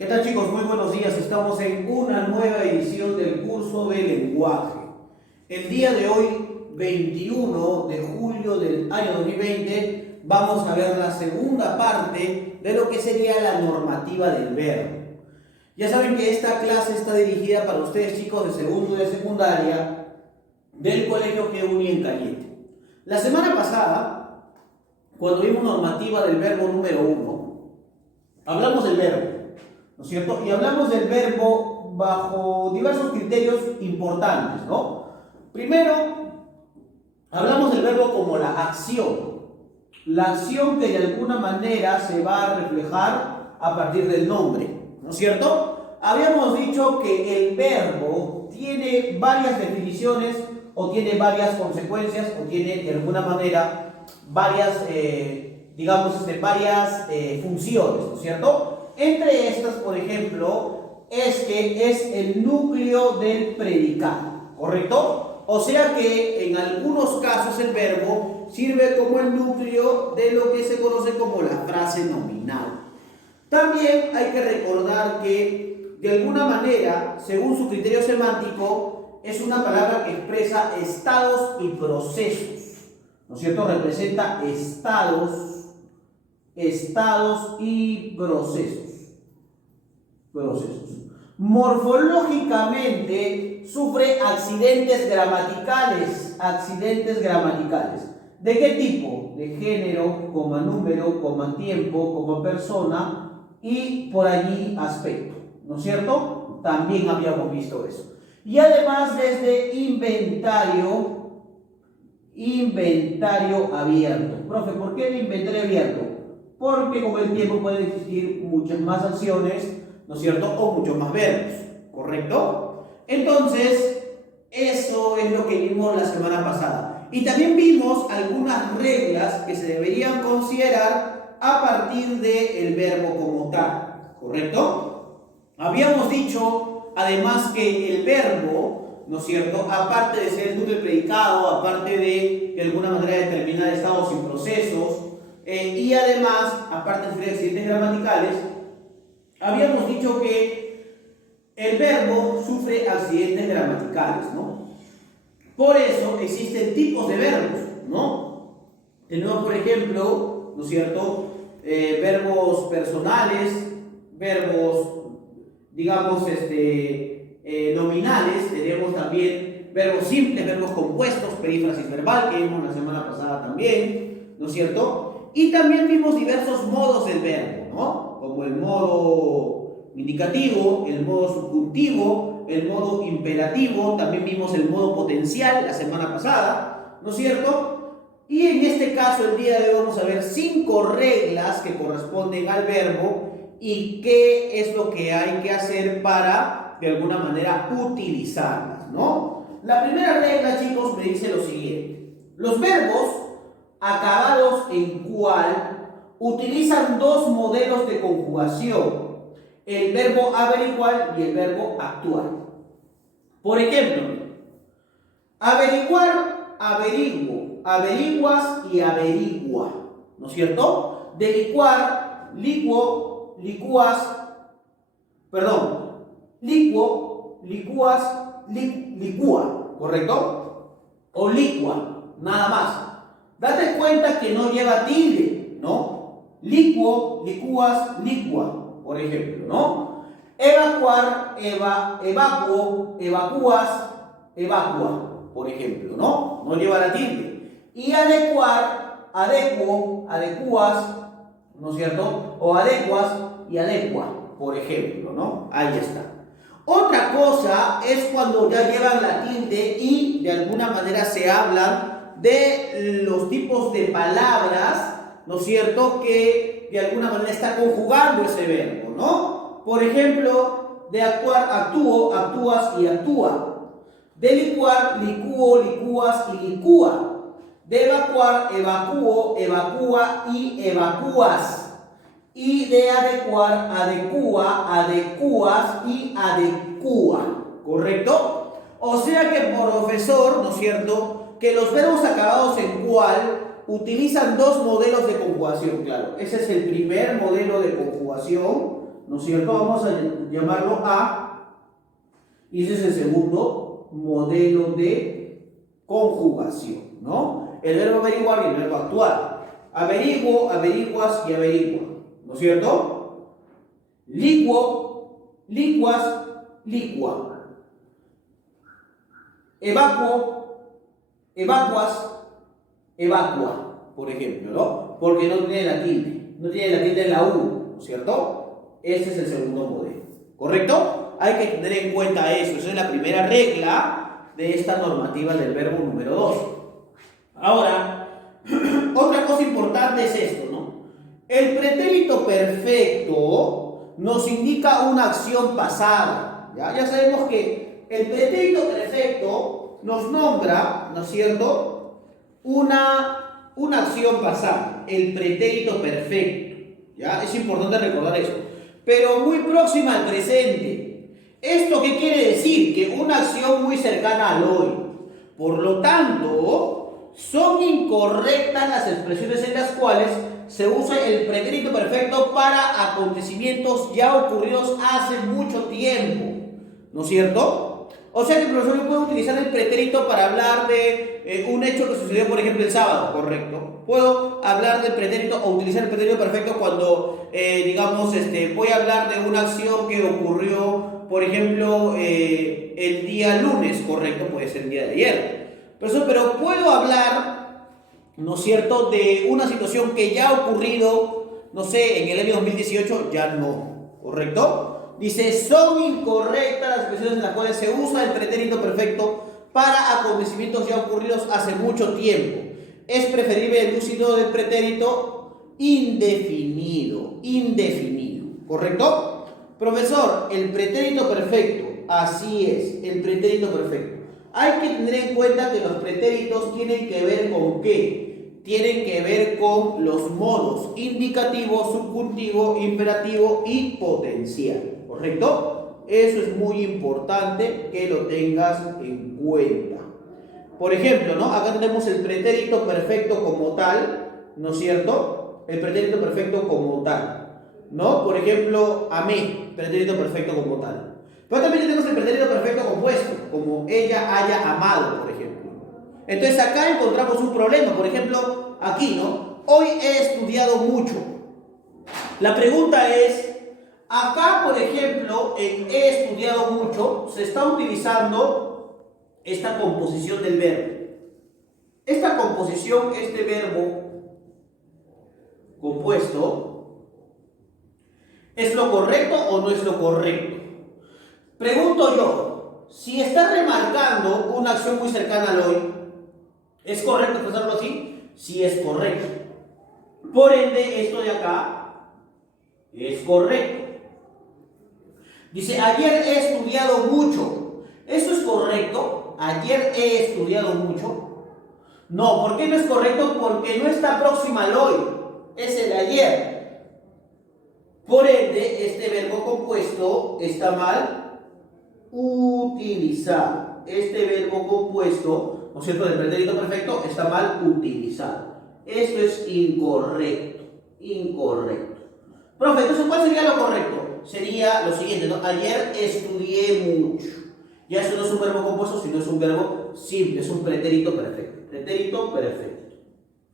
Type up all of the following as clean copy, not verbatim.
¿Qué tal, chicos? Muy buenos días. Estamos en una nueva edición del curso de lenguaje. El día de hoy, 21 de julio del año 2020, vamos a ver la segunda parte de lo que sería la normativa del verbo. Ya saben que esta clase está dirigida para ustedes, chicos de segundo de secundaria del Colegio Geuni en Cañete. La semana pasada, cuando vimos normativa del verbo número 1, hablamos del verbo, ¿no es cierto? Y hablamos del verbo bajo diversos criterios importantes, ¿no? Primero, hablamos del verbo como la acción que de alguna manera se va a reflejar a partir del nombre, ¿no es cierto? Habíamos dicho que el verbo tiene varias definiciones o tiene varias consecuencias o tiene de alguna manera varias, varias funciones, ¿no es cierto? Entre estas, por ejemplo, es que es el núcleo del predicado, ¿correcto? O sea que en algunos casos el verbo sirve como el núcleo de lo que se conoce como la frase nominal. También hay que recordar que de alguna manera, según su criterio semántico, es una palabra que expresa estados y procesos, ¿no es cierto? Representa estados y procesos. Morfológicamente sufre accidentes gramaticales. ¿De qué tipo? De género, coma número, coma tiempo, coma persona y por allí aspecto, ¿no es cierto? También habíamos visto eso. Y además desde inventario abierto. Profe, ¿por qué el inventario abierto? Porque con el tiempo pueden existir muchas más acciones, ¿no es cierto? O muchos más verbos, ¿correcto? Entonces, eso es lo que vimos la semana pasada. Y también vimos algunas reglas que se deberían considerar a partir del verbo como tal, ¿correcto? Habíamos dicho, además, que el verbo, ¿no es cierto?, aparte de ser el núcleo del predicado, aparte de alguna manera determinar estados y procesos, y además, aparte de ser accidentes gramaticales, habíamos dicho que el verbo sufre accidentes gramaticales, ¿no? Por eso existen tipos de verbos, ¿no? Tenemos, por ejemplo, ¿no es cierto?, verbos personales, verbos, nominales, tenemos también verbos simples, verbos compuestos, perífrasis verbal, que vimos la semana pasada también, ¿no es cierto? Y también vimos diversos modos del verbo, ¿no? Como el modo indicativo, el modo subjuntivo, el modo imperativo, también vimos el modo potencial la semana pasada, ¿no es cierto? Y en este caso, el día de hoy vamos a ver 5 reglas que corresponden al verbo y qué es lo que hay que hacer para, de alguna manera, utilizarlas, ¿no? La primera regla, chicos, me dice lo siguiente: los verbos acabados en cual utilizan dos modelos de conjugación, el verbo averiguar y el verbo actuar. Por ejemplo, averiguar, averiguo, averiguas y averigua, ¿no es cierto? De licuar, licuo, licúas, licuo, licúas, licúa, ¿correcto? O licua, nada más. Date cuenta que no lleva tilde, ¿no? Licuo, licúas, licua, por ejemplo, ¿no? Evacuar, evacuo, evacúas, evacua, por ejemplo, ¿no? No lleva la tilde. Y adecuar, adecuo, adecuas, ¿no es cierto? O adecuas y adecua, por ejemplo, ¿no? Ahí está. Otra cosa es cuando ya llevan la tilde y de alguna manera se hablan de los tipos de palabras, ¿no es cierto?, que de alguna manera está conjugando ese verbo, ¿no? Por ejemplo, de actuar, actúo, actúas y actúa. De licuar, licúo, licúas y licúa. De evacuar, evacúo, evacúa y evacúas. Y de adecuar, adecúa, adecuas y adecúa, ¿correcto? O sea que, profesor, ¿no es cierto?, que los verbos acabados en cual utilizan dos modelos de conjugación, claro. Ese es el primer modelo de conjugación, ¿no es cierto? Vamos a llamarlo A, y ese es el segundo modelo de conjugación, ¿no? El verbo averiguar y el verbo actuar. Averiguo, averiguas y averigua, ¿no es cierto? Licuo, licuas, licua. Evacuo, evacuas, evacua, por ejemplo, ¿no? Porque no tiene la tilde en la U, ¿no es cierto? Este es el segundo modelo, ¿correcto? Hay que tener en cuenta eso, esa es la primera regla de esta normativa del verbo número 2. Ahora, otra cosa importante es esto, ¿no? El pretérito perfecto nos indica una acción pasada, ¿ya? Ya sabemos que el pretérito perfecto nos nombra, ¿no es cierto?, una acción pasada, el pretérito perfecto, ¿ya? Es importante recordar eso, pero muy próxima al presente. ¿Esto qué quiere decir? Que una acción muy cercana al hoy. Por lo tanto, son incorrectas las expresiones en las cuales se usa el pretérito perfecto para acontecimientos ya ocurridos hace mucho tiempo, ¿no es cierto? O sea que el profesor puede utilizar el pretérito para hablar de un hecho que sucedió, por ejemplo, el sábado, ¿correcto? Puedo hablar del pretérito o utilizar el pretérito perfecto cuando, digamos, voy a hablar de una acción que ocurrió, por ejemplo, el día lunes, ¿correcto? Puede ser el día de ayer. Pero puedo hablar, ¿no es cierto?, de una situación que ya ha ocurrido, no sé, en el año 2018, ya no, ¿correcto? Dice, son incorrectas las expresiones en las cuales se usa el pretérito perfecto para acontecimientos ya ocurridos hace mucho tiempo. Es preferible el uso del pretérito indefinido, ¿correcto? Profesor, el pretérito perfecto, así es, el pretérito perfecto. Hay que tener en cuenta que los pretéritos tienen que ver con ¿qué? Tienen que ver con los modos indicativo, subjuntivo, imperativo y potencial, ¿correcto? Eso es muy importante que lo tengas en cuenta. Por ejemplo, ¿no? Acá tenemos el pretérito perfecto como tal, ¿no es cierto? El pretérito perfecto como tal, ¿no? Por ejemplo, amé, pretérito perfecto como tal. Pero también tenemos el pretérito perfecto compuesto, como ella haya amado, por ejemplo. Entonces acá encontramos un problema, por ejemplo, aquí, ¿no? Hoy he estudiado mucho. La pregunta es, acá, por ejemplo, en he estudiado mucho, se está utilizando esta composición del verbo. Esta composición, este verbo compuesto, ¿es lo correcto o no es lo correcto? Pregunto yo, si está remarcando una acción muy cercana al hoy, ¿es correcto expresarlo así? Sí, es correcto. Por ende, esto de acá es correcto. Dice, ayer he estudiado mucho. ¿Eso es correcto? Ayer he estudiado mucho. No, ¿por qué no es correcto? Porque no está próxima al hoy, es el ayer. Por ende, este verbo compuesto está mal utilizado. Este verbo compuesto, ¿no es cierto?, del pretérito perfecto está mal utilizado. Esto es incorrecto. Incorrecto. Profe, entonces, ¿cuál sería lo correcto? Sería lo siguiente, ¿no? Ayer estudié mucho. Ya eso no es un verbo compuesto, sino es un verbo simple, es un pretérito perfecto. Pretérito perfecto.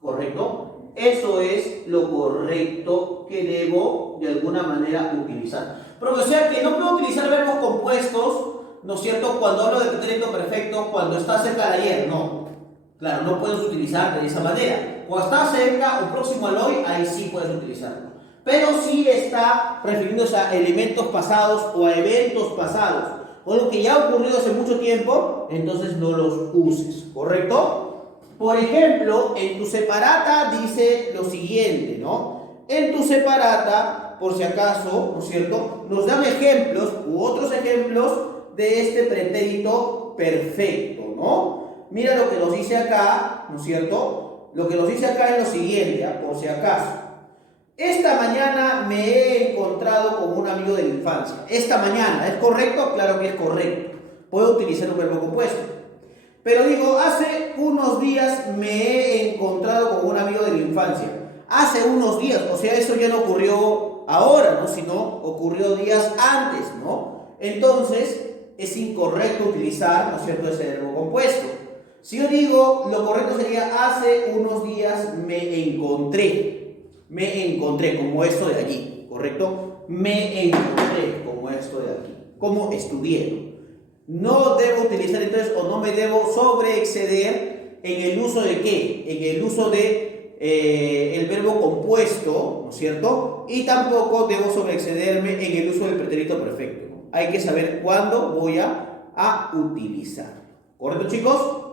¿Correcto? Eso es lo correcto que debo de alguna manera utilizar. Profe, o sea que no puedo utilizar verbos compuestos, ¿no es cierto?, cuando hablo de pretérito perfecto, cuando está cerca de ayer, no. Claro, no puedes utilizar de esa manera. Cuando está cerca o próximo al hoy, ahí sí puedes utilizarlo. Pero si está refiriéndose a elementos pasados o a eventos pasados, o lo que ya ha ocurrido hace mucho tiempo, entonces no los uses, ¿correcto? Por ejemplo, en tu separata dice lo siguiente, ¿no? En tu separata, por si acaso, ¿no es cierto?, nos dan ejemplos u otros ejemplos de este pretérito perfecto, ¿no? Mira lo que nos dice acá, ¿no es cierto? Lo que nos dice acá es lo siguiente, por si acaso. Esta mañana me he encontrado con un amigo de la infancia. Esta mañana, ¿es correcto? Claro que es correcto. Puedo utilizar un verbo compuesto. Pero digo, hace unos días me he encontrado con un amigo de la infancia. Hace unos días, o sea, eso ya no ocurrió ahora, ¿no? Sino ocurrió días antes, ¿no? Entonces, es incorrecto utilizar, ¿no es cierto?, ese verbo compuesto. Si yo digo, lo correcto sería, hace unos días me encontré, como esto de allí, ¿correcto? Me encontré, como esto de aquí, como estudié. No debo utilizar entonces, o no me debo sobreexceder en el uso de ¿qué? En el uso de el verbo compuesto, ¿no es cierto? Y tampoco debo sobreexcederme en el uso del pretérito perfecto, ¿no? Hay que saber cuándo voy a utilizar. ¿Correcto, chicos?